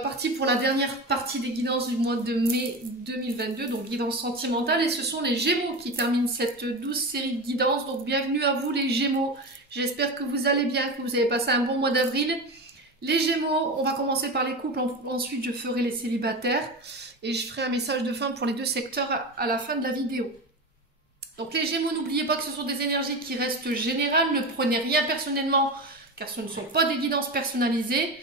parti pour la dernière partie des guidances du mois de mai 2022, donc guidance sentimentale, et ce sont les Gémeaux qui terminent cette douce série de guidances. Donc bienvenue à vous les Gémeaux, j'espère que vous allez bien, que vous avez passé un bon mois d'avril. Les Gémeaux, on va commencer par les couples, ensuite je ferai les célibataires, et je ferai un message de fin pour les deux secteurs à la fin de la vidéo. Donc les Gémeaux, n'oubliez pas que ce sont des énergies qui restent générales, ne prenez rien personnellement, car ce ne sont pas des guidances personnalisées.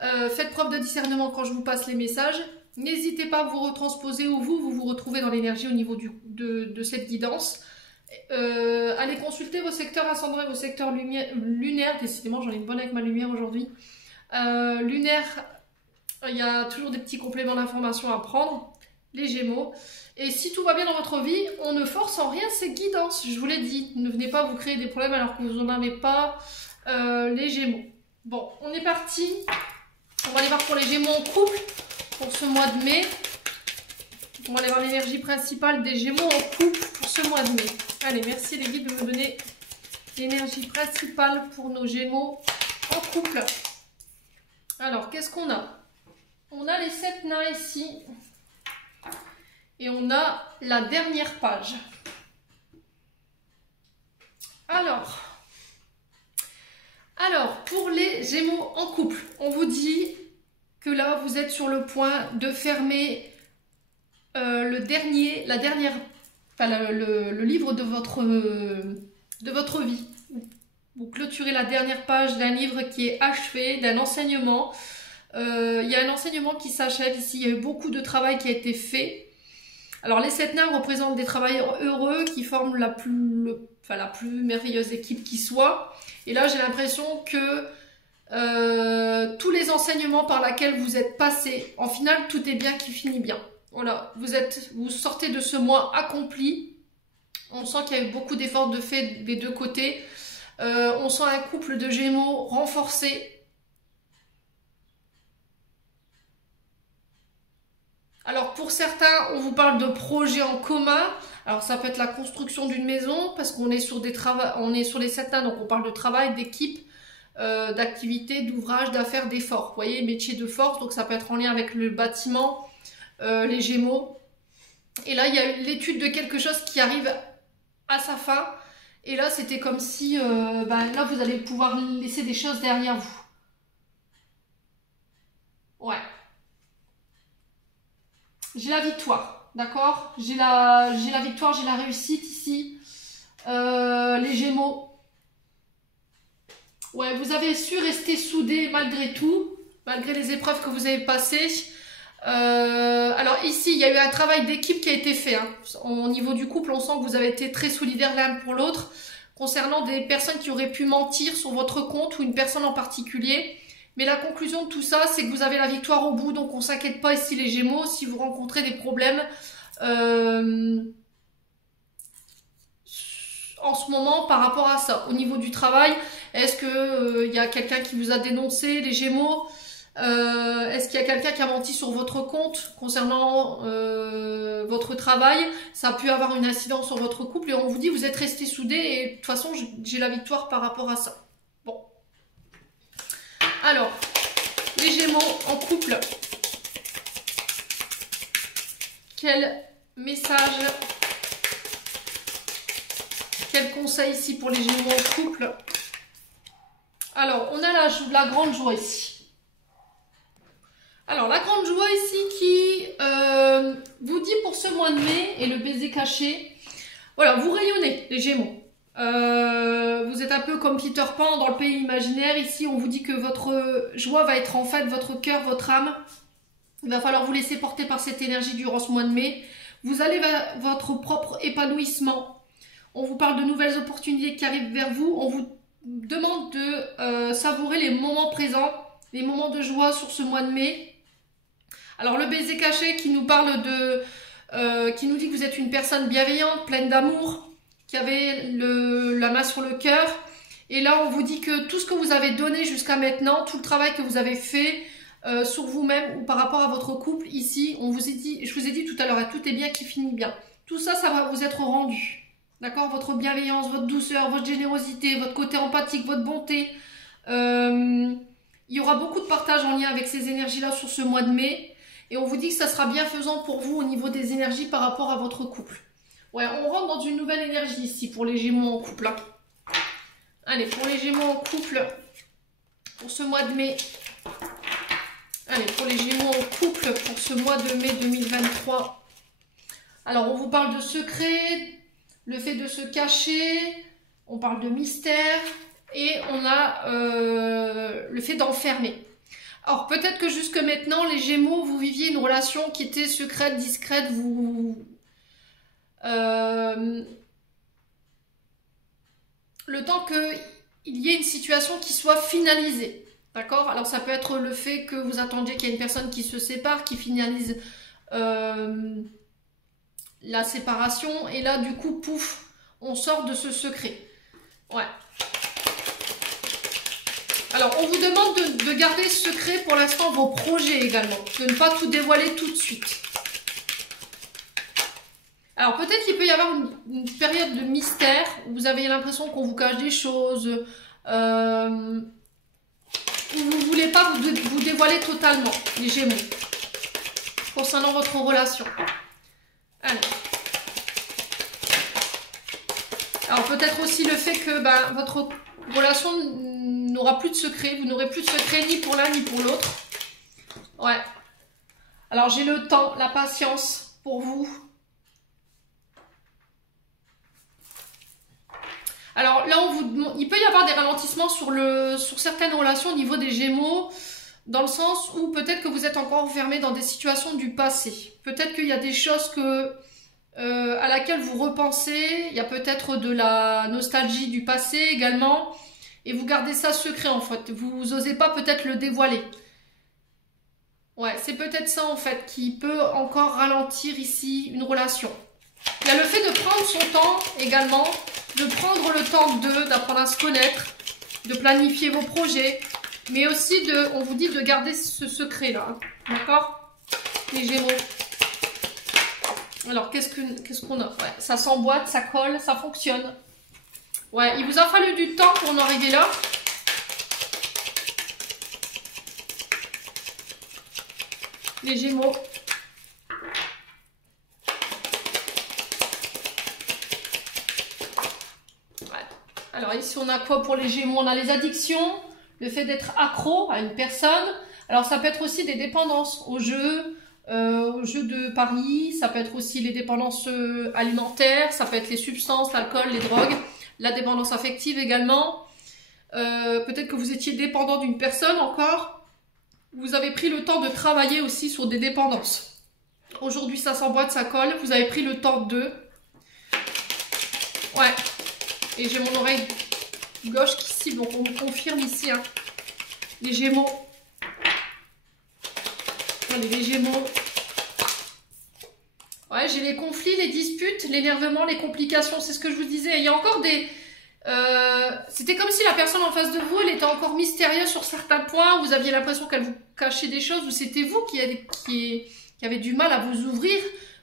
Faites preuve de discernement quand je vous passe les messages. N'hésitez pas à vous retransposer où vous retrouvez dans l'énergie au niveau de cette guidance. Allez consulter vos secteurs ascendants et vos secteurs lunaires. Décidément, j'en ai une bonne avec ma lumière aujourd'hui. Lunaire, il y a toujours des petits compléments d'information à prendre. Les Gémeaux. Et si tout va bien dans votre vie, on ne force en rien ces guidances. Je vous l'ai dit, ne venez pas vous créer des problèmes alors que vous n'en avez pas. Les Gémeaux. Bon, on est parti. On va aller voir pour les Gémeaux en couple pour ce mois de mai. On va aller voir l'énergie principale des Gémeaux en couple pour ce mois de mai. Allez, merci les guides de me donner l'énergie principale pour nos Gémeaux en couple. Alors, qu'est-ce qu'on a? On a les 7 nains ici. Et on a la dernière page. Alors, pour les Gémeaux en couple, on vous dit que là, vous êtes sur le point de fermer le livre de votre vie. Vous clôturez la dernière page d'un livre qui est achevé, d'un enseignement. Il y a un enseignement qui s'achève ici. Il y a eu beaucoup de travail qui a été fait. Alors, les 7 nains représentent des travailleurs heureux qui forment la plus merveilleuse équipe qui soit. Et là, j'ai l'impression que tous les enseignements par lesquels vous êtes passés, en final, tout est bien qui finit bien. Voilà, vous sortez de ce mois accompli. On sent qu'il y a eu beaucoup d'efforts de fait des deux côtés. On sent un couple de Gémeaux renforcé. Alors pour certains, on vous parle de projets en commun. Alors ça peut être la construction d'une maison parce qu'on est sur les 7 nains, donc on parle de travail, d'équipe, d'activité, d'ouvrage, d'affaires, d'efforts. Vous voyez, métier de force, donc ça peut être en lien avec le bâtiment, les Gémeaux. Et là, il y a l'étude de quelque chose qui arrive à sa fin. Et là, c'était comme si, là, vous allez pouvoir laisser des choses derrière vous. Ouais. J'ai la victoire, d'accord? J'ai la victoire, j'ai la réussite ici. Les Gémeaux. Ouais, vous avez su rester soudés malgré tout, malgré les épreuves que vous avez passées. Alors ici, il y a eu un travail d'équipe qui a été fait. Hein. Au niveau du couple, on sent que vous avez été très solidaires l'un pour l'autre. Concernant des personnes qui auraient pu mentir sur votre compte ou une personne en particulier. Mais la conclusion de tout ça, c'est que vous avez la victoire au bout, donc on ne s'inquiète pas ici les Gémeaux. Si vous rencontrez des problèmes en ce moment par rapport à ça, au niveau du travail, est-ce qu'il y a quelqu'un qui vous a dénoncé, les Gémeaux? Est-ce qu'il y a quelqu'un qui a menti sur votre compte concernant votre travail? Ça a pu avoir une incidence sur votre couple et on vous dit vous êtes restés soudés et de toute façon j'ai la victoire par rapport à ça. Bon. Alors, les Gémeaux en couple, quel message, quel conseil ici pour les Gémeaux en couple? Alors, on a la grande joie ici. Alors, la grande joie ici qui vous dit pour ce mois de mai et le baiser caché, voilà, vous rayonnez les Gémeaux. Vous êtes un peu comme Peter Pan dans le pays imaginaire. Ici, on vous dit que votre joie va être en fait votre cœur, votre âme. Il va falloir vous laisser porter par cette énergie durant ce mois de mai. Vous allez vers votre propre épanouissement. On vous parle de nouvelles opportunités qui arrivent vers vous. On vous demande de savourer les moments présents, les moments de joie sur ce mois de mai. Alors, le baiser caché qui nous parle qui nous dit que vous êtes une personne bienveillante, pleine d'amour, qui avait la main sur le cœur. Et là, on vous dit que tout ce que vous avez donné jusqu'à maintenant, tout le travail que vous avez fait sur vous-même ou par rapport à votre couple, ici, je vous ai dit tout à l'heure, tout est bien qui finit bien. Tout ça, ça va vous être rendu. D'accord? Votre bienveillance, votre douceur, votre générosité, votre côté empathique, votre bonté. Il y aura beaucoup de partage en lien avec ces énergies-là sur ce mois de mai. Et on vous dit que ça sera bienfaisant pour vous au niveau des énergies par rapport à votre couple. Ouais, on rentre dans une nouvelle énergie ici pour les Gémeaux en couple. Hein. Allez, pour les Gémeaux en couple, pour ce mois de mai. Allez, pour les Gémeaux en couple, pour ce mois de mai 2023. Alors, on vous parle de secret, le fait de se cacher, on parle de mystère et on a le fait d'enfermer. Alors, peut-être que jusque maintenant, les Gémeaux, vous viviez une relation qui était secrète, discrète, le temps qu'il y ait une situation qui soit finalisée. D'accord? Alors, ça peut être le fait que vous attendiez qu'il y ait une personne qui se sépare, qui finalise la séparation. Et là, du coup, pouf, on sort de ce secret. Ouais. Alors, on vous demande de garder secret pour l'instant vos projets également. De ne pas tout dévoiler tout de suite. Alors, peut-être qu'il peut y avoir une période de mystère où vous avez l'impression qu'on vous cache des choses, où vous ne voulez pas vous dévoiler totalement, les Gémeaux, concernant votre relation. Allez. Alors, peut-être aussi le fait que votre relation n'aura plus de secret, vous n'aurez plus de secret ni pour l'un ni pour l'autre. Ouais. Alors, j'ai le temps, la patience pour vous. Alors là, il peut y avoir des ralentissements sur certaines relations au niveau des Gémeaux, dans le sens où peut-être que vous êtes encore enfermé dans des situations du passé. Peut-être qu'il y a des choses à laquelle vous repensez, il y a peut-être de la nostalgie du passé également, et vous gardez ça secret en fait. Vous n'osez pas peut-être le dévoiler. Ouais, c'est peut-être ça en fait qui peut encore ralentir ici une relation. Il y a le fait de prendre son temps également, de prendre le temps d'apprendre à se connaître, de planifier vos projets, mais aussi on vous dit de garder ce secret-là, hein. D'accord? Les Gémeaux. Alors, qu'est-ce qu'on a? Ouais, ça s'emboîte, ça colle, ça fonctionne. Ouais, il vous a fallu du temps pour en arriver là. Les Gémeaux. Alors ici, on a quoi pour les Gémeaux? On a les addictions, le fait d'être accro à une personne. Alors ça peut être aussi des dépendances aux jeux de paris. Ça peut être aussi les dépendances alimentaires. Ça peut être les substances, l'alcool, les drogues. La dépendance affective également. Peut-être que vous étiez dépendant d'une personne encore. Vous avez pris le temps de travailler aussi sur des dépendances. Aujourd'hui, ça s'emboîte, ça colle. Vous avez pris le temps de... Ouais. Et j'ai mon oreille gauche qui cible, donc on me confirme ici, hein. Les Gémeaux. Allez, les Gémeaux. Ouais, j'ai les conflits, les disputes, l'énervement, les complications, c'est ce que je vous disais. Il y a encore des... c'était comme si la personne en face de vous, elle était encore mystérieuse sur certains points. Vous aviez l'impression qu'elle vous cachait des choses, ou c'était vous qui avez du mal à vous ouvrir.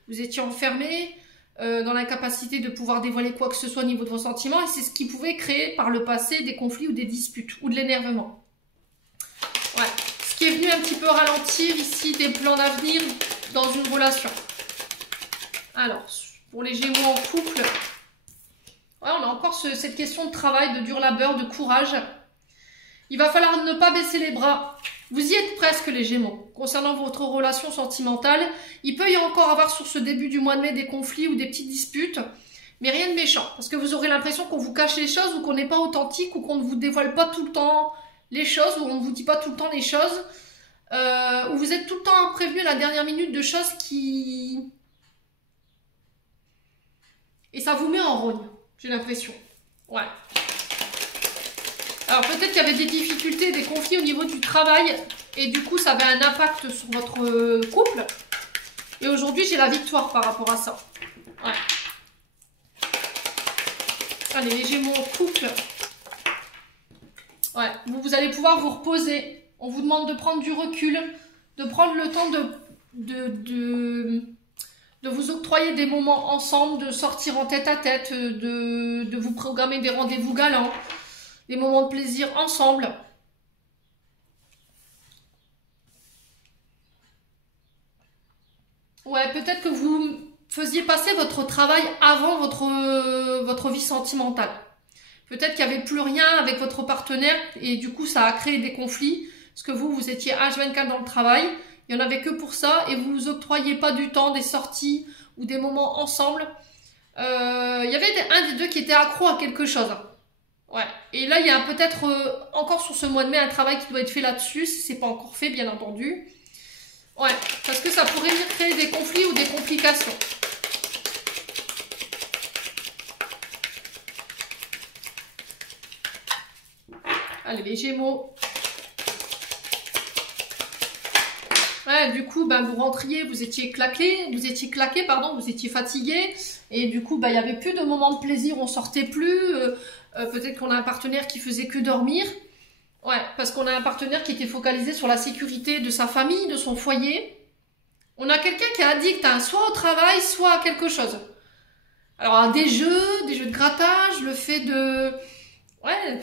Vous étiez enfermé. Dans l'incapacité de pouvoir dévoiler quoi que ce soit au niveau de vos sentiments, et c'est ce qui pouvait créer par le passé des conflits ou des disputes ou de l'énervement. Ouais. Ce qui est venu un petit peu ralentir ici des plans d'avenir dans une relation. Alors, pour les Gémeaux en couple, ouais, on a encore cette question de travail, de dur labeur, de courage. Il va falloir ne pas baisser les bras. Vous y êtes presque, les Gémeaux. Concernant votre relation sentimentale, il peut y encore avoir sur ce début du mois de mai des conflits ou des petites disputes, mais rien de méchant. Parce que vous aurez l'impression qu'on vous cache les choses, ou qu'on n'est pas authentique, ou qu'on ne vous dévoile pas tout le temps les choses, ou on ne vous dit pas tout le temps les choses, ou vous êtes tout le temps prévenu à la dernière minute de choses qui... Et ça vous met en rogne, j'ai l'impression. Ouais. Alors peut-être qu'il y avait des difficultés, des conflits au niveau du travail, et du coup ça avait un impact sur votre couple. Et aujourd'hui j'ai la victoire par rapport à ça. Ouais. Allez, les Gémeaux en couple. Ouais, vous allez pouvoir vous reposer. On vous demande de prendre du recul, de prendre le temps de vous octroyer des moments ensemble, de sortir en tête-à-tête, de vous programmer des rendez-vous galants. Des moments de plaisir ensemble. Ouais, peut-être que vous faisiez passer votre travail avant votre vie sentimentale. Peut-être qu'il n'y avait plus rien avec votre partenaire et du coup ça a créé des conflits. Parce que vous étiez H24 dans le travail, il n'y en avait que pour ça et vous vous octroyiez pas du temps, des sorties ou des moments ensemble. Il y avait un des deux qui était accro à quelque chose. Ouais. Et là, il y a peut-être encore sur ce mois de mai un travail qui doit être fait là-dessus, si c'est pas encore fait, bien entendu. Ouais, parce que ça pourrait créer des conflits ou des complications. Allez, les Gémeaux. Ouais, du coup, ben, vous rentriez, vous étiez claqué, pardon, vous étiez fatigué. Et du coup, ben, il n'y avait plus de moments de plaisir, on sortait plus. Peut-être qu'on a un partenaire qui faisait que dormir. Ouais, parce qu'on a un partenaire qui était focalisé sur la sécurité de sa famille, de son foyer. On a quelqu'un qui est addict, hein, soit au travail, soit à quelque chose. Alors, à des jeux de grattage, le fait de... Ouais.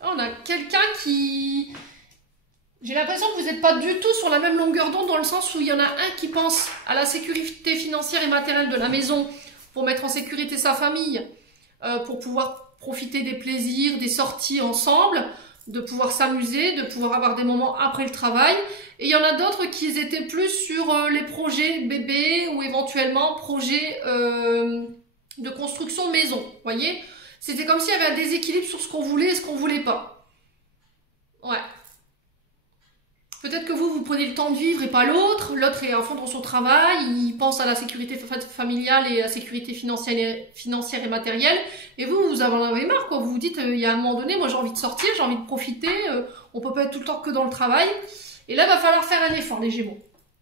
On a quelqu'un qui... J'ai l'impression que vous n'êtes pas du tout sur la même longueur d'onde dans le sens où il y en a un qui pense à la sécurité financière et matérielle de la maison pour mettre en sécurité sa famille, pour pouvoir profiter des plaisirs, des sorties ensemble, de pouvoir s'amuser, de pouvoir avoir des moments après le travail. Et il y en a d'autres qui étaient plus sur les projets bébés ou éventuellement projets de construction maison. Vous voyez ? C'était comme s'il y avait un déséquilibre sur ce qu'on voulait et ce qu'on voulait pas. Ouais. Peut-être que vous prenez le temps de vivre et pas l'autre. L'autre est à fond dans son travail, il pense à la sécurité familiale et à la sécurité financière et matérielle. Et vous en avez marre, quoi. Vous vous dites, il y a un moment donné, moi j'ai envie de sortir, j'ai envie de profiter, on peut pas être tout le temps que dans le travail. Et là, il va falloir faire un effort, les Gémeaux.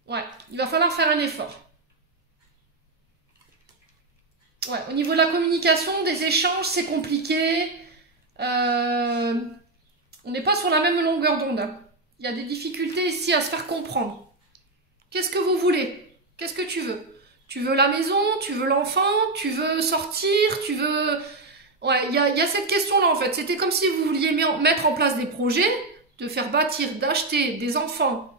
Ouais, il va falloir faire un effort. Ouais, au niveau de la communication, des échanges, c'est compliqué. On n'est pas sur la même longueur d'onde. Il y a des difficultés ici à se faire comprendre. Qu'est-ce que vous voulez? Qu'est-ce que tu veux? Tu veux la maison? Tu veux l'enfant? Tu veux sortir? Tu veux... Ouais, il y a cette question-là en fait. C'était comme si vous vouliez mettre en place des projets, de faire bâtir, d'acheter des enfants.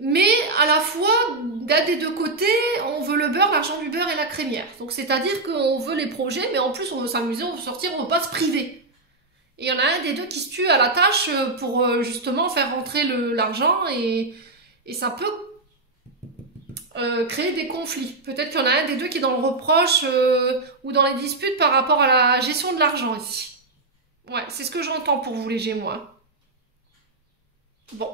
Mais à la fois, d'un des deux côtés, on veut le beurre, l'argent du beurre et la crémière. Donc c'est-à-dire qu'on veut les projets, mais en plus on veut s'amuser, on veut sortir, on veut pas se priver. Et il y en a un des deux qui se tue à la tâche pour justement faire rentrer l'argent et ça peut créer des conflits. Peut-être qu'il y en a un des deux qui est dans le reproche ou dans les disputes par rapport à la gestion de l'argent ici. Ouais, c'est ce que j'entends pour vous les Gémeaux. Hein. Bon,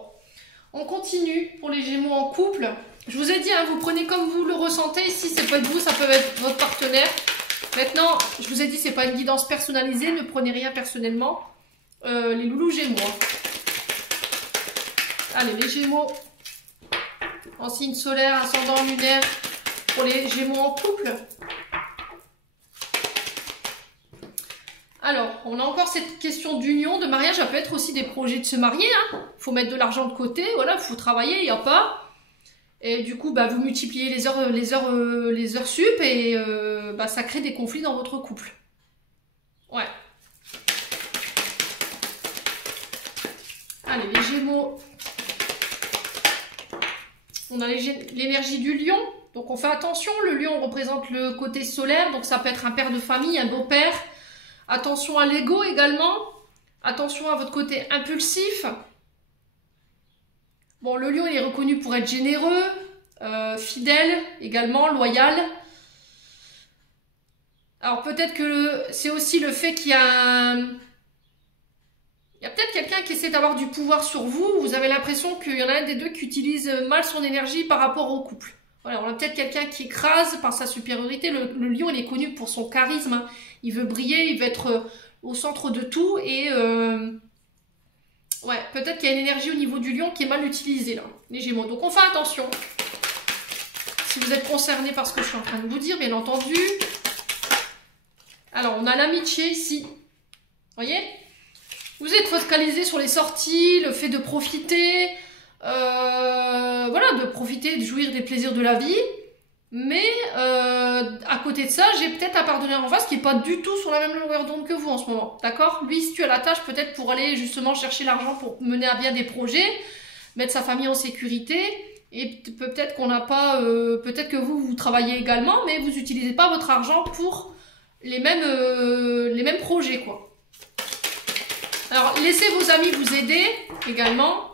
on continue pour les Gémeaux en couple. Je vous ai dit, hein, vous prenez comme vous le ressentez. Ici, c'est pas être vous, ça peut être votre partenaire. Maintenant, je vous ai dit, c'est pas une guidance personnalisée, ne prenez rien personnellement. Les loulous Gémeaux. Allez, les Gémeaux en signe solaire, ascendant lunaire pour les Gémeaux en couple. Alors, on a encore cette question d'union, de mariage. Ça peut être aussi des projets de se marier. Hein. Faut mettre de l'argent de côté, voilà, faut travailler, il n'y a pas. Et du coup, bah, vous multipliez les heures sup et bah, ça crée des conflits dans votre couple. Ouais. Allez, les Gémeaux. On a l'énergie du lion. Donc, on fait attention. Le lion représente le côté solaire. Donc, ça peut être un père de famille, un beau-père. Attention à l'ego également. Attention à votre côté impulsif. Bon, le lion, il est reconnu pour être généreux, fidèle également, loyal. Alors, peut-être que c'est aussi le fait qu'il y a Il y a peut-être quelqu'un qui essaie d'avoir du pouvoir sur vous. Vous avez l'impression qu'il y en a un des deux qui utilise mal son énergie par rapport au couple. Voilà, on a peut-être quelqu'un qui écrase par sa supériorité. Le lion, il est connu pour son charisme. Hein. Il veut briller, il veut être au centre de tout. Et ouais, peut-être qu'il y a une énergie au niveau du lion qui est mal utilisée, là, les Gémeaux. Donc, on fait attention. Si vous êtes concerné par ce que je suis en train de vous dire, bien entendu. Alors, on a l'amitié ici. Vous voyez ? Vous êtes focalisé sur les sorties, le fait de profiter, voilà, de profiter, de jouir des plaisirs de la vie. Mais à côté de ça, j'ai peut-être un partenaire en face qui n'est pas du tout sur la même longueur d'onde que vous en ce moment. D'accord ? Lui, il se tue à la tâche peut-être pour aller justement chercher l'argent pour mener à bien des projets, mettre sa famille en sécurité. Et peut-être qu'on n'a pas, peut-être que vous travaillez également, mais vous n'utilisez pas votre argent pour les mêmes projets, quoi. Alors, laissez vos amis vous aider également.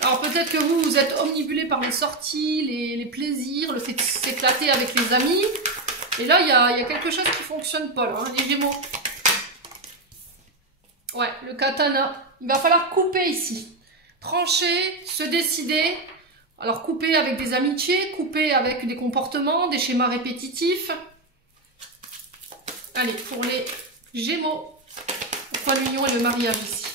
Alors, peut-être que vous êtes omnibulé par les sorties, les plaisirs, le fait de s'éclater avec les amis. Et là, il y a quelque chose qui ne fonctionne pas, là, hein, les Gémeaux. Ouais, le katana. Il va falloir couper ici. Trancher, se décider. Alors, couper avec des amitiés, couper avec des comportements, des schémas répétitifs. Allez, pour les Gémeaux. Pourquoi l'union et le mariage ici?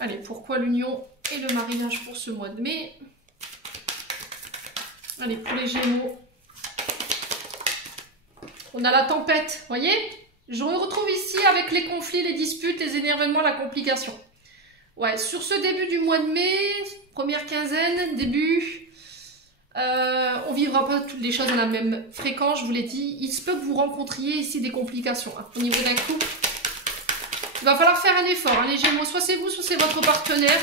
Allez, pourquoi l'union et le mariage pour ce mois de mai? Allez, pour les Gémeaux. On a la tempête, voyez? Je me retrouve ici avec les conflits, les disputes, les énervements, la complication. Ouais, sur ce début du mois de mai, première quinzaine, début, on ne vivra pas toutes les choses à la même fréquence, je vous l'ai dit. Il se peut que vous rencontriez ici des complications, hein, au niveau d'un couple. Il va falloir faire un effort, hein, les Gémeaux. Soit c'est vous, soit c'est votre partenaire.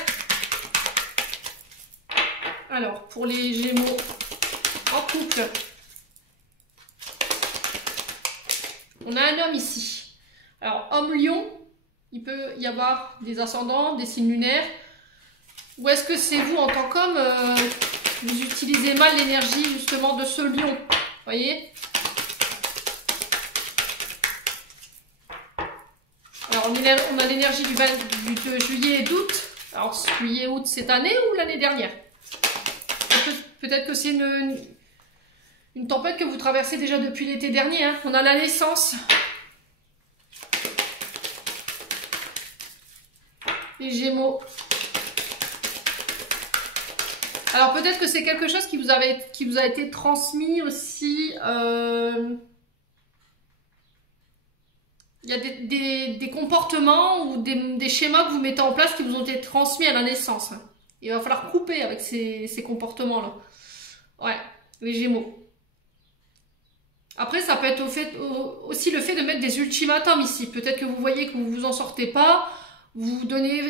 Alors, pour les Gémeaux en couple, on a un homme ici. Alors, homme lion, il peut y avoir des ascendants, des signes lunaires. Ou est-ce que c'est vous, en tant qu'homme, vous utilisez mal l'énergie justement de ce lion? Vous voyez? Alors, on a l'énergie de juillet et d'août. Alors, juillet, août cette année ou l'année dernière? Peut-être que c'est une tempête que vous traversez déjà depuis l'été dernier. Hein. On a la naissance. Les Gémeaux. Alors peut-être que c'est quelque chose qui vous a été transmis aussi. Il y a des comportements ou des schémas que vous mettez en place qui vous ont été transmis à la naissance. Hein. Il va falloir couper avec ces comportements-là. Ouais, les Gémeaux. Après, ça peut être aussi le fait de mettre des ultimatums ici. Peut-être que vous voyez que vous ne vous en sortez pas. Vous vous donnez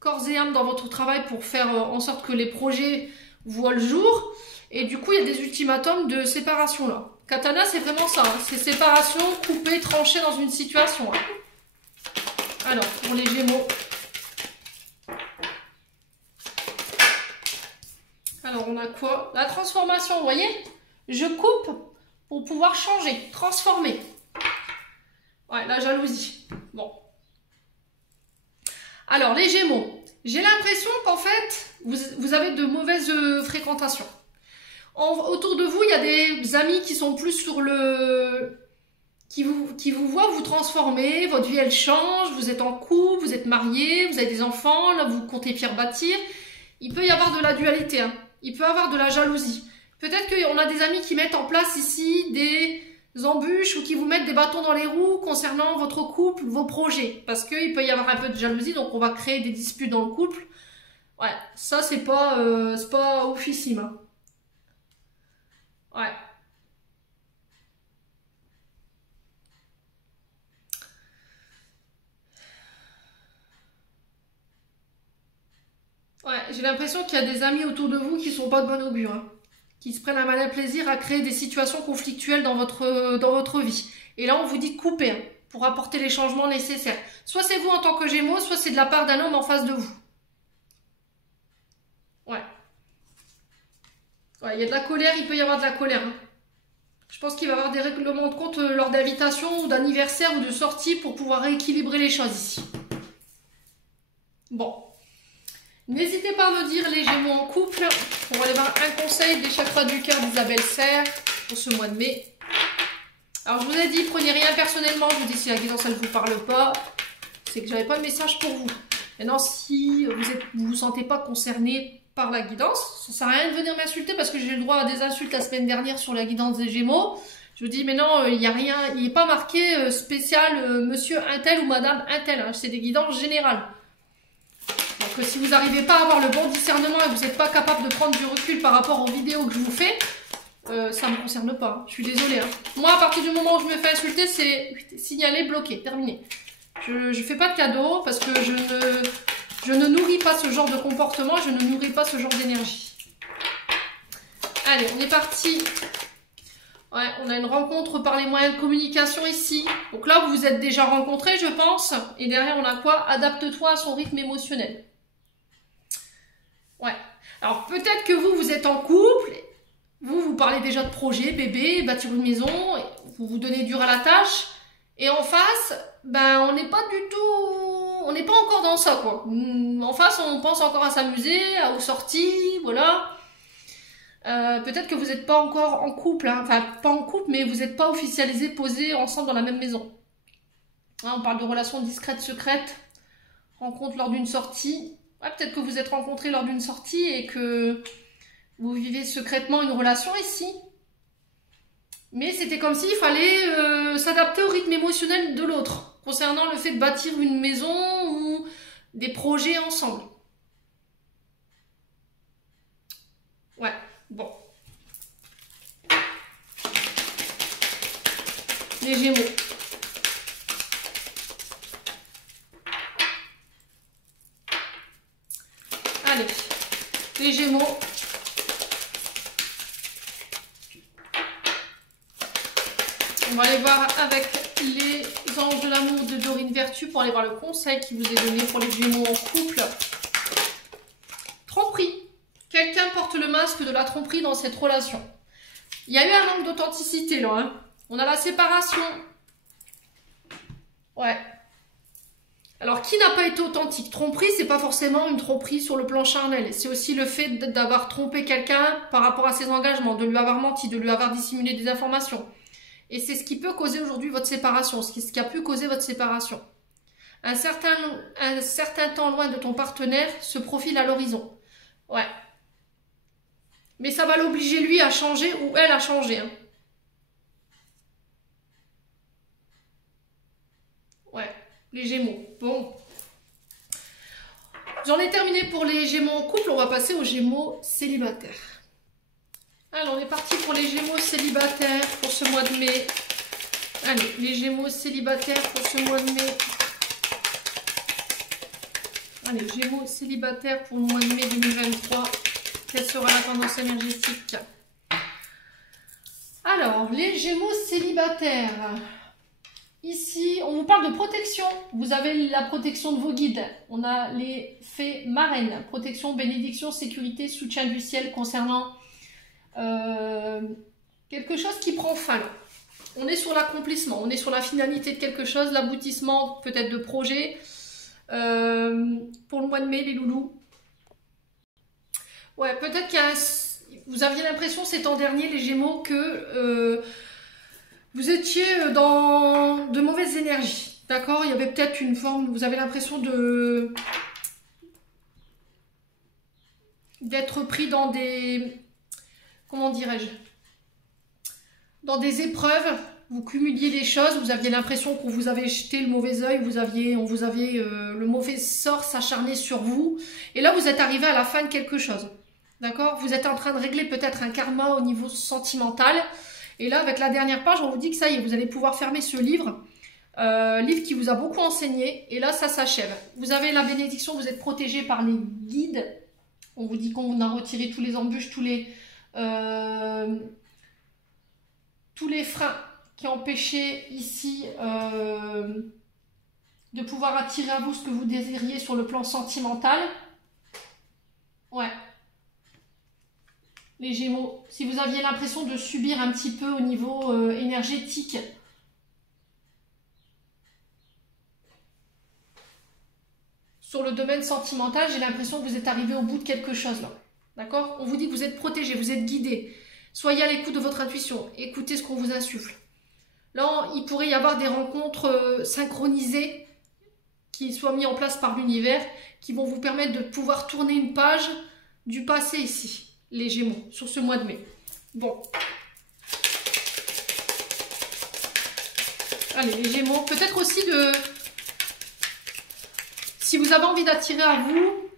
corps et âme dans votre travail pour faire en sorte que les projets voient le jour. Et du coup, il y a des ultimatums de séparation là. Katana, c'est vraiment ça. Hein. C'est séparation, couper, trancher dans une situation. Hein. Alors, pour les Gémeaux. Alors, on a quoi? La transformation, vous voyez? Je coupe pour pouvoir changer, transformer. Ouais, la jalousie. Bon. Alors, les Gémeaux. J'ai l'impression qu'en fait, vous avez de mauvaises fréquentations. Autour de vous, il y a des amis qui sont plus sur le... qui vous voient vous transformer, votre vie elle change, vous êtes en couple, vous êtes mariés, vous avez des enfants, là vous comptez pierre bâtir. Il peut y avoir de la dualité, hein. Il peut y avoir de la jalousie. Peut-être qu'on a des amis qui mettent en place ici des embûches ou qui vous mettent des bâtons dans les roues concernant votre couple, vos projets. Parce qu'il peut y avoir un peu de jalousie, donc on va créer des disputes dans le couple. Ouais, ça c'est pas oufissime. Hein. Ouais. Ouais, j'ai l'impression qu'il y a des amis autour de vous qui sont pas de bon augure, hein, qui se prennent un malin plaisir à créer des situations conflictuelles dans votre vie. Et là, on vous dit de couper hein, pour apporter les changements nécessaires. Soit c'est vous en tant que Gémeaux, soit c'est de la part d'un homme en face de vous. Ouais. Ouais, il y a de la colère, il peut y avoir de la colère. Hein. Je pense qu'il va y avoir des règlements de compte lors d'invitations ou d'anniversaires ou de sorties pour pouvoir rééquilibrer les choses ici. Bon. N'hésitez pas à me dire les Gémeaux en couple. On va aller voir un conseil des chakras du cœur d'Isabelle Serre pour ce mois de mai. Alors je vous ai dit, prenez rien personnellement. Je vous dis si la guidance elle ne vous parle pas, c'est que j'avais pas de message pour vous. Maintenant si vous vous sentez pas concerné par la guidance, ça sert à rien de venir m'insulter parce que j'ai eu le droit à des insultes la semaine dernière sur la guidance des Gémeaux. Je vous dis mais non, il n'y a rien, il n'est pas marqué spécial monsieur untel ou madame untel. Hein, c'est des guidances générales. Donc si vous n'arrivez pas à avoir le bon discernement et que vous n'êtes pas capable de prendre du recul par rapport aux vidéos que je vous fais, ça ne me concerne pas. Hein. Je suis désolée. Hein. Moi, à partir du moment où je me fais insulter, c'est signalé, bloqué, terminé. Je ne fais pas de cadeaux parce que Je ne nourris pas ce genre de comportement, je ne nourris pas ce genre d'énergie. Allez, on est parti. Ouais, on a une rencontre par les moyens de communication ici. Donc là, vous vous êtes déjà rencontrés, je pense. Et derrière, on a quoi? Adapte-toi à son rythme émotionnel. Ouais. Alors, peut-être que vous êtes en couple. Vous parlez déjà de projet, bébé, bâtir une maison. Vous vous donnez dur à la tâche. Et en face, ben, on n'est pas du tout... On n'est pas encore dans ça, quoi. En face, on pense encore à s'amuser, aux sorties, voilà. Peut-être que vous n'êtes pas encore en couple, hein. Enfin pas en couple, mais vous n'êtes pas officialisés, posés ensemble dans la même maison. Hein, on parle de relations discrètes, secrètes, rencontres lors d'une sortie. Ouais, peut-être que vous êtes rencontrés lors d'une sortie et que vous vivez secrètement une relation ici. Mais c'était comme s'il fallait s'adapter au rythme émotionnel de l'autre, concernant le fait de bâtir une maison ou des projets ensemble. Ouais. Bon. Les Gémeaux. Allez. Les Gémeaux. On va aller voir avec les anges de l'amour de Dorine Vertu pour aller voir le conseil qui vous est donné pour les Gémeaux en couple. Tromperie. Quelqu'un porte le masque de la tromperie dans cette relation. Il y a eu un manque d'authenticité là. Hein. On a la séparation. Ouais. Alors, qui n'a pas été authentique? Tromperie, c'est pas forcément une tromperie sur le plan charnel. C'est aussi le fait d'avoir trompé quelqu'un par rapport à ses engagements, de lui avoir menti, de lui avoir dissimulé des informations. Et c'est ce qui peut causer aujourd'hui votre séparation, ce qui a pu causer votre séparation. Un certain temps loin de ton partenaire se profile à l'horizon. Ouais. Mais ça va l'obliger, lui, à changer ou elle à changer. Hein. Ouais, les Gémeaux. Bon. J'en ai terminé pour les Gémeaux en couple. On va passer aux Gémeaux célibataires. Alors, on est parti pour les Gémeaux célibataires pour ce mois de mai. Allez, les Gémeaux célibataires pour ce mois de mai. Allez, Gémeaux célibataires pour le mois de mai 2023. Quelle sera la tendance énergétique? Alors, les Gémeaux célibataires. Ici, on vous parle de protection. Vous avez la protection de vos guides. On a les fées marraines. Protection, bénédiction, sécurité, soutien du ciel concernant quelque chose qui prend fin. On est sur l'accomplissement. On est sur la finalité de quelque chose, l'aboutissement peut-être de projet. Pour le mois de mai, les loulous. Ouais, peut-être vous aviez l'impression ces temps derniers, les Gémeaux, que vous étiez dans de mauvaises énergies. D'accord? Il y avait peut-être une forme, vous avez l'impression d'être pris dans des... Comment dirais-je? Dans des épreuves. Vous cumuliez des choses, vous aviez l'impression qu'on vous avait jeté le mauvais œil, on vous avait le mauvais sort s'acharner sur vous. Et là, vous êtes arrivé à la fin de quelque chose. D'accord? Vous êtes en train de régler peut-être un karma au niveau sentimental. Et là, avec la dernière page, on vous dit que ça y est, vous allez pouvoir fermer ce livre. Livre qui vous a beaucoup enseigné. Et là, ça s'achève. Vous avez la bénédiction, vous êtes protégé par les guides. On vous dit qu'on a retiré tous les embûches, tous les freins qui empêchaient ici de pouvoir attirer à vous ce que vous désiriez sur le plan sentimental. Ouais. Les Gémeaux, si vous aviez l'impression de subir un petit peu au niveau énergétique, sur le domaine sentimental, j'ai l'impression que vous êtes arrivé au bout de quelque chose là. D'accord? On vous dit que vous êtes protégé, vous êtes guidé. Soyez à l'écoute de votre intuition. Écoutez ce qu'on vous insuffle. Là, il pourrait y avoir des rencontres synchronisées qui soient mises en place par l'univers, qui vont vous permettre de pouvoir tourner une page du passé ici. Les Gémeaux, sur ce mois de mai. Bon. Allez, les Gémeaux. Peut-être aussi de... Si vous avez envie d'attirer à vous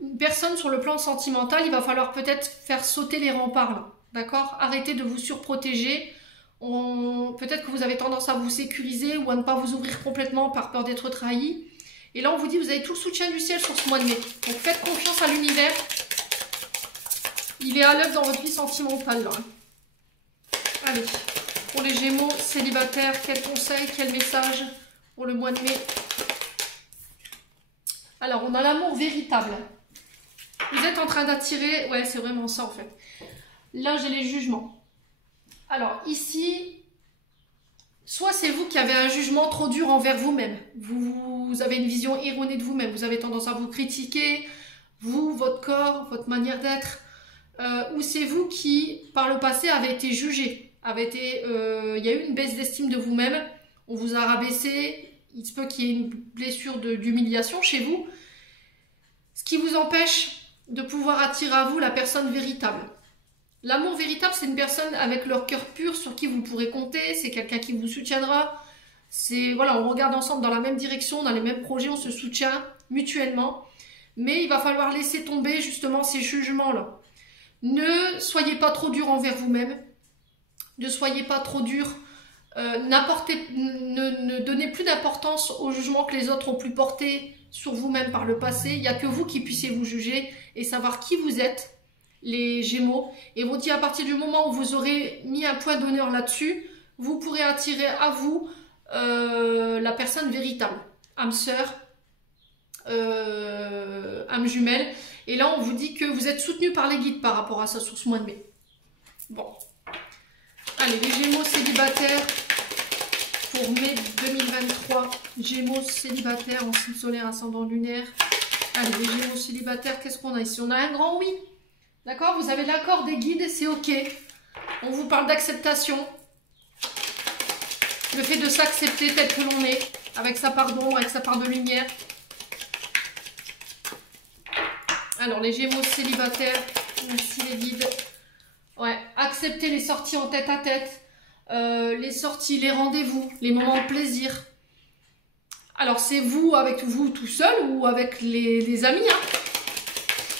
une personne sur le plan sentimental, il va falloir peut-être faire sauter les remparts là. D'accord? Arrêtez de vous surprotéger. Peut-être que vous avez tendance à vous sécuriser ou à ne pas vous ouvrir complètement par peur d'être trahi. Et là, on vous dit, vous avez tout le soutien du ciel sur ce mois de mai. Donc, faites confiance à l'univers. Il est à l'œuvre dans votre vie sentimentale, là. Allez, pour les Gémeaux célibataires, quel conseil, quel message pour le mois de mai? Alors, on a l'amour véritable. Vous êtes en train d'attirer... Ouais, c'est vraiment ça, en fait. Là, j'ai les jugements. Alors, ici... Soit c'est vous qui avez un jugement trop dur envers vous-même. Vous avez une vision erronée de vous-même. Vous avez tendance à vous critiquer, vous, votre corps, votre manière d'être. Ou c'est vous qui, par le passé, avez été jugé. Il y a eu une baisse d'estime de vous-même. On vous a rabaissé. Il se peut qu'il y ait une blessure d'humiliation chez vous. Ce qui vous empêche de pouvoir attirer à vous la personne véritable. L'amour véritable, c'est une personne avec leur cœur pur sur qui vous pourrez compter. C'est quelqu'un qui vous soutiendra. Voilà, on regarde ensemble dans la même direction, dans les mêmes projets, on se soutient mutuellement. Mais il va falloir laisser tomber justement ces jugements-là. Ne soyez pas trop dur envers vous-même. Ne soyez pas trop dur. Ne donnez plus d'importance aux jugements que les autres ont pu porter sur vous-même par le passé. Il n'y a que vous qui puissiez vous juger et savoir qui vous êtes. Les Gémeaux, et vous dit à partir du moment où vous aurez mis un point d'honneur là-dessus, vous pourrez attirer à vous la personne véritable, âme sœur, âme jumelle, et là on vous dit que vous êtes soutenu par les guides par rapport à ça sur ce mois de mai. Bon, allez, les Gémeaux célibataires pour mai 2023, Gémeaux célibataires en signe solaire, ascendant lunaire. Allez, les Gémeaux célibataires, qu'est-ce qu'on a ici? On a un grand oui. D'accord, vous avez l'accord des guides, c'est ok. On vous parle d'acceptation. Le fait de s'accepter tel que l'on est, avec sa part d'ombre, avec sa part de lumière. Alors, les Gémeaux célibataires, merci les guides. Ouais, acceptez les sorties en tête à tête, les sorties, les rendez-vous, les moments de plaisir. Alors, c'est vous avec vous tout seul ou avec les amis, hein.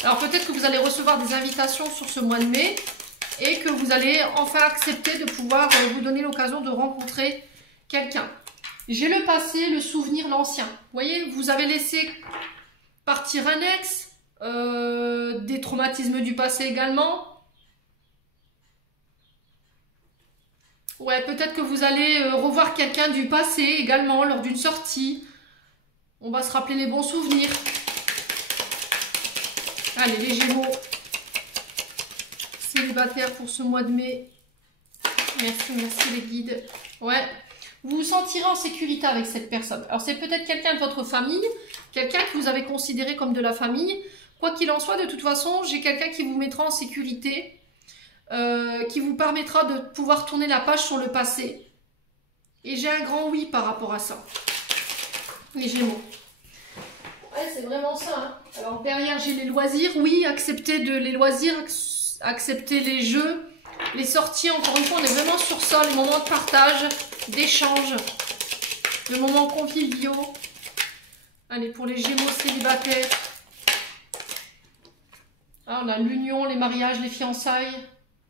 Alors peut-être que vous allez recevoir des invitations sur ce mois de mai et que vous allez enfin accepter de pouvoir vous donner l'occasion de rencontrer quelqu'un. J'ai le passé, le souvenir, l'ancien. Vous voyez, vous avez laissé partir un ex, des traumatismes du passé également. Ouais, peut-être que vous allez revoir quelqu'un du passé également lors d'une sortie. On va se rappeler les bons souvenirs. Allez, les Gémeaux célibataires pour ce mois de mai. Merci, merci les guides. Ouais, vous vous sentirez en sécurité avec cette personne. Alors, c'est peut-être quelqu'un de votre famille, quelqu'un que vous avez considéré comme de la famille. Quoi qu'il en soit, de toute façon, j'ai quelqu'un qui vous mettra en sécurité, qui vous permettra de pouvoir tourner la page sur le passé. Et j'ai un grand oui par rapport à ça. Les Gémeaux. Ouais, c'est vraiment ça. Hein. Alors derrière, j'ai les loisirs. Oui, accepter les loisirs, accepter les jeux, les sorties. Encore une fois, on est vraiment sur ça. Les moments de partage, d'échange, les moments conviviaux. Allez, pour les Gémeaux célibataires. Ah, on a l'union, les mariages, les fiançailles.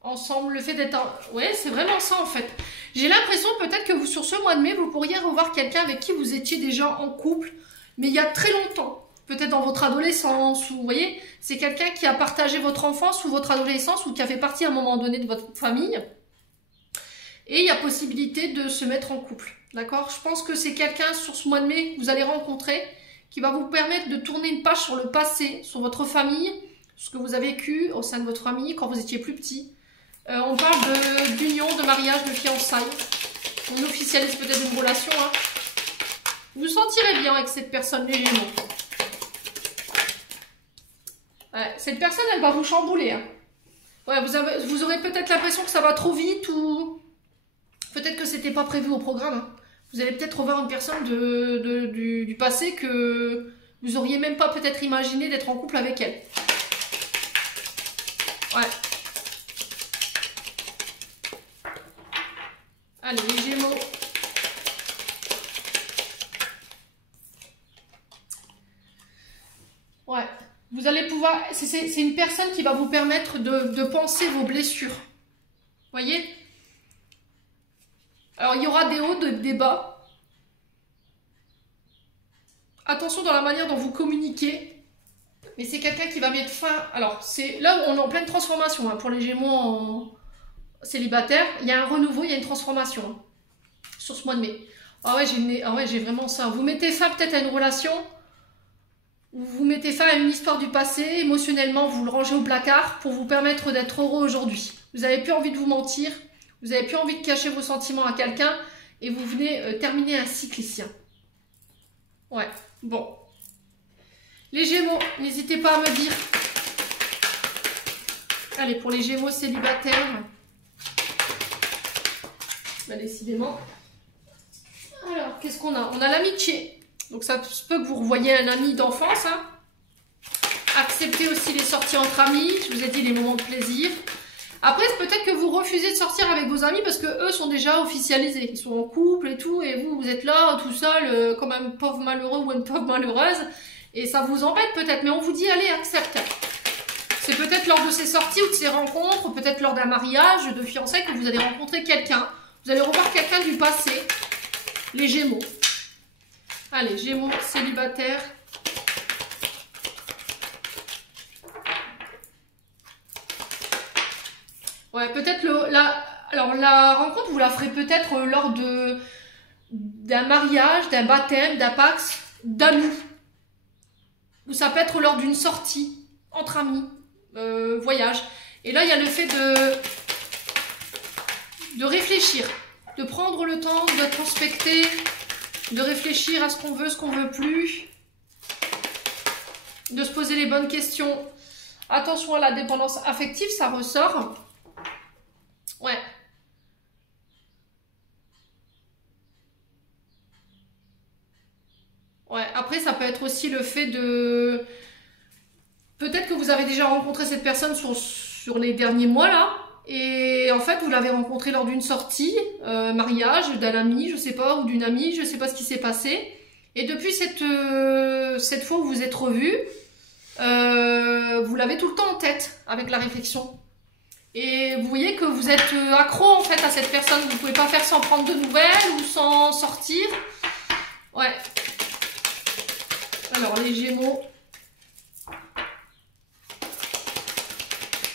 Ensemble, le fait d'être... Ouais, c'est vraiment ça en fait. J'ai l'impression peut-être que vous, sur ce mois de mai, vous pourriez revoir quelqu'un avec qui vous étiez déjà en couple. Mais il y a très longtemps, peut-être dans votre adolescence, ou vous voyez, c'est quelqu'un qui a partagé votre enfance ou votre adolescence ou qui a fait partie à un moment donné de votre famille. Et il y a possibilité de se mettre en couple, d'accord? Je pense que c'est quelqu'un sur ce mois de mai que vous allez rencontrer qui va vous permettre de tourner une page sur le passé, sur votre famille, ce que vous avez vécu au sein de votre famille quand vous étiez plus petit. On parle d'union, de mariage, de fiançailles. On officialise peut-être une relation, hein. Vous sentirez bien avec cette personne, les Gémeaux. Ouais, cette personne, elle va vous chambouler. Hein. Ouais, vous aurez peut-être l'impression que ça va trop vite ou peut-être que c'était pas prévu au programme. Hein. Vous allez peut-être revoir une personne du passé que vous auriez même pas peut-être imaginé d'être en couple avec elle. Ouais. Allez, les Gémeaux. Ouais, vous allez pouvoir... C'est une personne qui va vous permettre de penser vos blessures. Voyez? Alors, il y aura des hauts, des bas. attention dans la manière dont vous communiquez. Mais c'est quelqu'un qui va mettre fin... Alors, c'est là où on est en pleine transformation. Hein, pour les Gémeaux célibataires, il y a un renouveau, il y a une transformation. Hein, sur ce mois de mai. Ah ouais, j'ai vraiment ça. Vous mettez fin peut-être à une relation. Vous mettez fin à une histoire du passé. Émotionnellement, vous le rangez au placard pour vous permettre d'être heureux aujourd'hui. Vous n'avez plus envie de vous mentir. Vous n'avez plus envie de cacher vos sentiments à quelqu'un. Et vous venez terminer un cycle ici. Ouais, bon. Les Gémeaux, n'hésitez pas à me dire. Allez, pour les Gémeaux célibataires. Bah, décidément. Alors, qu'est-ce qu'on a? On a l'amitié. Donc, ça se peut que vous revoyiez un ami d'enfance. Hein. Acceptez aussi les sorties entre amis. Je vous ai dit les moments de plaisir. Après, peut-être que vous refusez de sortir avec vos amis parce que eux sont déjà officialisés. Ils sont en couple et tout. Et vous êtes là tout seul comme un pauvre malheureux ou une pauvre malheureuse. Et ça vous embête peut-être, mais on vous dit, allez, accepte. C'est peut-être lors de ces sorties ou de ces rencontres, peut-être lors d'un mariage, de fiançailles, que vous allez rencontrer quelqu'un. Vous allez revoir quelqu'un du passé. Les Gémeaux. Allez, Gémeaux célibataires. Ouais, peut-être alors la rencontre, vous la ferez peut-être lors d'un mariage, d'un baptême, d'un pax, d'amis. Ou ça peut être lors d'une sortie, entre amis, voyage. Et là, il y a le fait de réfléchir, de prendre le temps de prospecter, de réfléchir à ce qu'on veut plus, de se poser les bonnes questions. Attention à la dépendance affective, ça ressort. Ouais. Ouais, après, ça peut être aussi le fait de... Peut-être que vous avez déjà rencontré cette personne sur les derniers mois, là. Et en fait, vous l'avez rencontré lors d'une sortie, mariage, d'un ami, je sais pas, ou d'une amie, je sais pas ce qui s'est passé. Et depuis cette fois où vous êtes revus, vous l'avez tout le temps en tête, avec la réflexion. Et vous voyez que vous êtes accro, en fait, à cette personne. Vous pouvez pas faire sans prendre de nouvelles ou sans sortir. Ouais. Alors, les Gémeaux.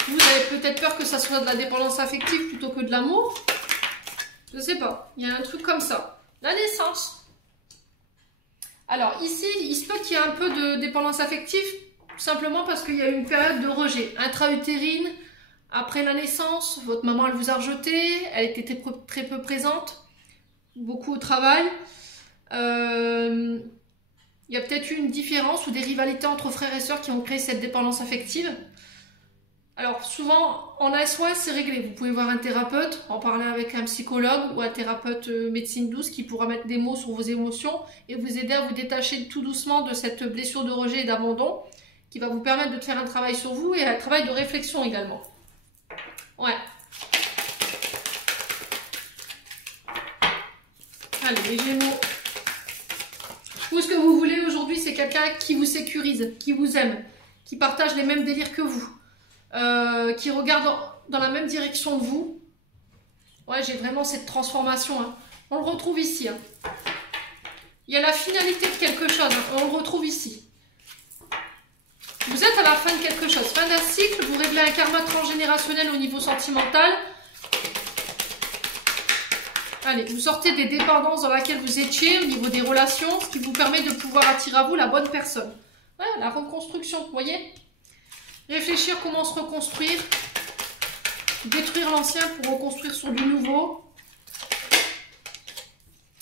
Vous avez peut-être peur que ça soit de la dépendance affective plutôt que de l'amour. Je sais pas. Il y a un truc comme ça. La naissance. Alors, ici, il se peut qu'il y ait un peu de dépendance affective, simplement parce qu'il y a eu une période de rejet intra-utérine. Après la naissance, votre maman, elle vous a rejeté. Elle était très peu présente. Beaucoup au travail. Il y a peut-être eu une différence ou des rivalités entre frères et sœurs qui ont créé cette dépendance affective. Alors souvent, en SOS, c'est réglé. Vous pouvez voir un thérapeute, en parler avec un psychologue ou un thérapeute médecine douce qui pourra mettre des mots sur vos émotions et vous aider à vous détacher tout doucement de cette blessure de rejet et d'abandon qui va vous permettre de faire un travail sur vous et un travail de réflexion également. Ouais. Allez, les Gémeaux. Vous, ce que vous voulez aujourd'hui, c'est quelqu'un qui vous sécurise, qui vous aime, qui partage les mêmes délires que vous. Qui regarde dans la même direction que vous. Ouais, j'ai vraiment cette transformation. Hein. On le retrouve ici. Hein. Il y a la finalité de quelque chose. Hein. On le retrouve ici. Vous êtes à la fin de quelque chose. Fin d'un cycle, vous réglez un karma transgénérationnel au niveau sentimental. Allez, vous sortez des dépendances dans lesquelles vous étiez au niveau des relations, ce qui vous permet de pouvoir attirer à vous la bonne personne. Ouais, la reconstruction, vous voyez ? Réfléchir comment se reconstruire, détruire l'ancien pour reconstruire sur du nouveau.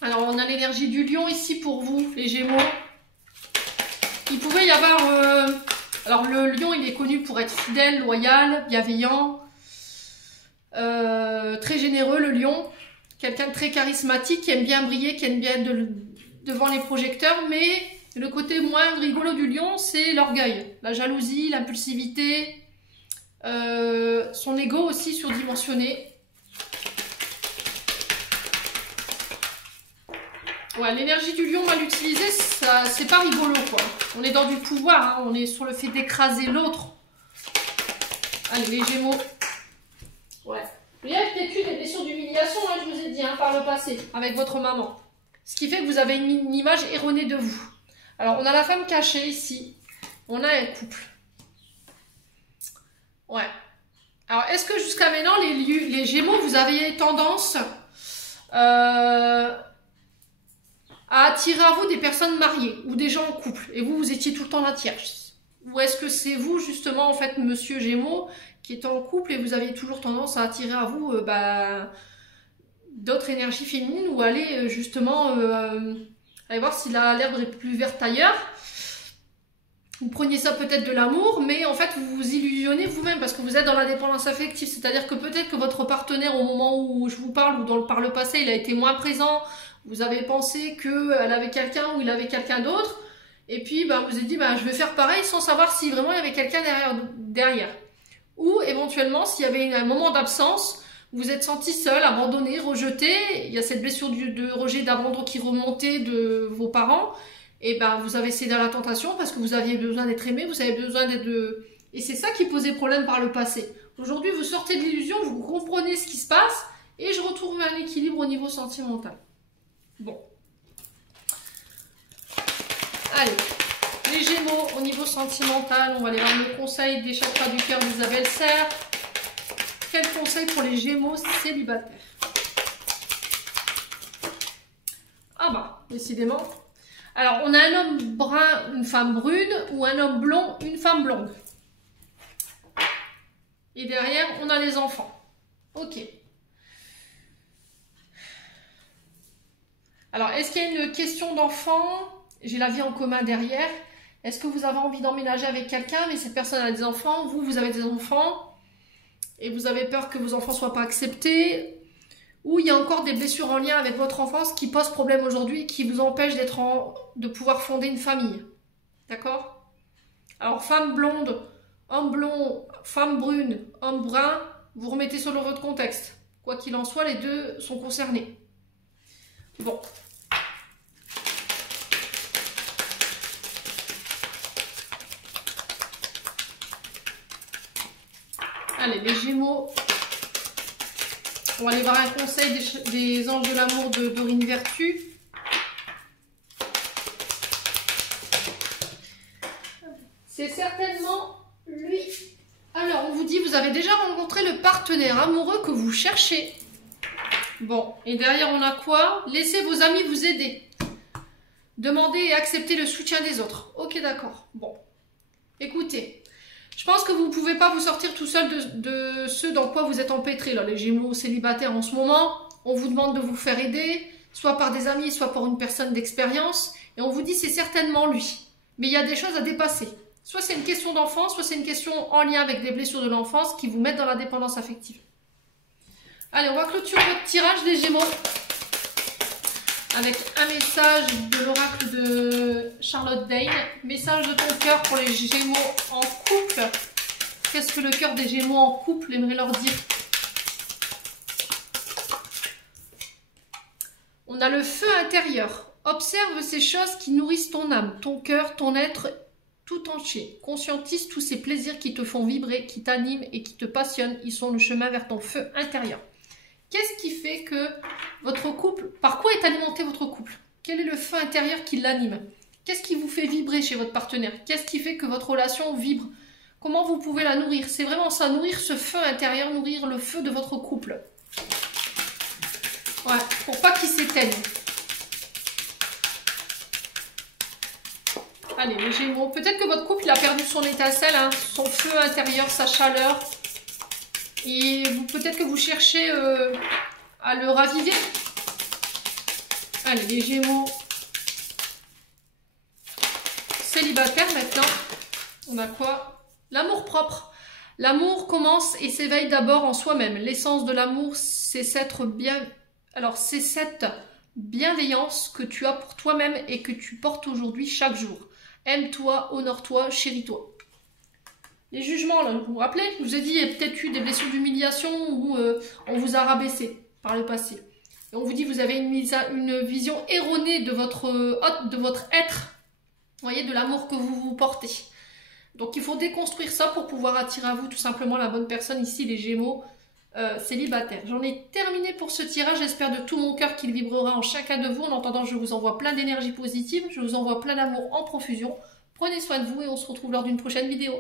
Alors on a l'énergie du lion ici pour vous, les Gémeaux. Il pouvait y avoir... alors le lion, il est connu pour être fidèle, loyal, bienveillant, très généreux, le lion. Quelqu'un de très charismatique, qui aime bien briller, qui aime bien devant les projecteurs, mais... Le côté moins rigolo du lion, c'est l'orgueil, la jalousie, l'impulsivité, son ego aussi surdimensionné. Ouais, l'énergie du lion mal utilisée, c'est pas rigolo quoi. On est dans du pouvoir, hein, on est sur le fait d'écraser l'autre. Allez, les Gémeaux. Ouais. Il y a peut-être eu des blessures d'humiliation, hein, je vous ai dit, hein, par le passé, avec votre maman. Ce qui fait que vous avez une image erronée de vous. Alors, on a la femme cachée ici. On a un couple. Ouais. Alors, est-ce que jusqu'à maintenant, les Gémeaux, vous aviez tendance à attirer à vous des personnes mariées ou des gens en couple et vous étiez tout le temps la tierce? Ou est-ce que c'est vous, justement, en fait, monsieur Gémeaux, qui est en couple et vous aviez toujours tendance à attirer à vous d'autres énergies féminines ou aller justement aller voir si l'herbe est plus verte ailleurs? Vous preniez ça peut-être de l'amour, mais en fait vous vous illusionnez vous-même parce que vous êtes dans la dépendance affective. C'est-à-dire que peut-être que votre partenaire, au moment où je vous parle ou par le passé, il a été moins présent. Vous avez pensé qu'elle avait quelqu'un ou il avait quelqu'un d'autre. Et puis vous vous êtes dit je vais faire pareil sans savoir si vraiment il y avait quelqu'un derrière. Ou éventuellement s'il y avait un moment d'absence, vous êtes senti seul, abandonné, rejeté. Il y a cette blessure de rejet, d'abandon qui remontait de vos parents. Et vous avez cédé à la tentation parce que vous aviez besoin d'être aimé, vous avez besoin d'être... Et c'est ça qui posait problème par le passé. Aujourd'hui, vous sortez de l'illusion, vous comprenez ce qui se passe et je retrouve un équilibre au niveau sentimental. Bon. Allez, les Gémeaux au niveau sentimental, on va aller voir le conseil des chakras du cœur d'Isabelle Serre. Quel conseil pour les Gémeaux célibataires? Ah décidément. Alors, on a un homme brun, une femme brune, ou un homme blond, une femme blonde. Et derrière, on a les enfants. Ok. Alors, est-ce qu'il y a une question d'enfant? J'ai la vie en commun derrière. Est-ce que vous avez envie d'emménager avec quelqu'un, mais cette personne a des enfants, vous avez des enfants, et vous avez peur que vos enfants ne soient pas acceptés? Ou il y a encore des blessures en lien avec votre enfance qui posent problème aujourd'hui, qui vous empêchent de pouvoir fonder une famille. D'accord? Alors, femme blonde, homme blond, femme brune, homme brun, vous remettez selon votre contexte. Quoi qu'il en soit, les deux sont concernés. Bon. Allez, les Gémeaux. On va aller voir un conseil des anges de l'amour de Dorine Vertu. C'est certainement lui. Alors, on vous dit, vous avez déjà rencontré le partenaire amoureux que vous cherchez. Bon, et derrière, on a quoi? Laissez vos amis vous aider. Demandez et acceptez le soutien des autres. Ok, d'accord. Bon. Écoutez. Je pense que vous ne pouvez pas vous sortir tout seul de ce dans quoi vous êtes empêtrés. Là, les Gémeaux célibataires en ce moment, on vous demande de vous faire aider, soit par des amis, soit par une personne d'expérience. Et on vous dit c'est certainement lui. Mais il y a des choses à dépasser. Soit c'est une question d'enfance, soit c'est une question en lien avec des blessures de l'enfance qui vous mettent dans la dépendance affective. Allez, on va clôturer votre tirage des Gémeaux avec un message de l'oracle de Charlotte Dane. Message de ton cœur pour les Gémeaux en couple. Qu'est-ce que le cœur des Gémeaux en couple aimerait leur dire? On a le feu intérieur. Observe ces choses qui nourrissent ton âme, ton cœur, ton être tout entier. Conscientise tous ces plaisirs qui te font vibrer, qui t'animent et qui te passionnent. Ils sont le chemin vers ton feu intérieur. Qu'est-ce qui fait que votre couple, par quoi est alimenté votre couple? Quel est le feu intérieur qui l'anime? Qu'est-ce qui vous fait vibrer chez votre partenaire? Qu'est-ce qui fait que votre relation vibre? Comment vous pouvez la nourrir? C'est vraiment ça, nourrir ce feu intérieur, nourrir le feu de votre couple. Ouais, pour pas qu'il s'éteigne. Allez, les Gémeaux. Peut-être que votre couple il a perdu son étincelle, hein, son feu intérieur, sa chaleur. Et peut-être que vous cherchez à le raviver. Allez, les Gémeaux célibataires maintenant. On a quoi? L'amour propre. L'amour commence et s'éveille d'abord en soi-même. L'essence de l'amour, c'est cette bienveillance que tu as pour toi-même et que tu portes aujourd'hui chaque jour. Aime-toi, honore-toi, chéris-toi. Les jugements, là, vous vous rappelez? Je vous ai dit, il y a peut-être eu des blessures d'humiliation où on vous a rabaissé par le passé. Et on vous dit, vous avez une vision erronée de votre être, vous voyez, de l'amour que vous vous portez. Donc, il faut déconstruire ça pour pouvoir attirer à vous tout simplement la bonne personne. Ici, les Gémeaux, célibataire. J'en ai terminé pour ce tirage, j'espère de tout mon cœur qu'il vibrera en chacun de vous. En attendant, je vous envoie plein d'énergie positive, je vous envoie plein d'amour en profusion. Prenez soin de vous et on se retrouve lors d'une prochaine vidéo.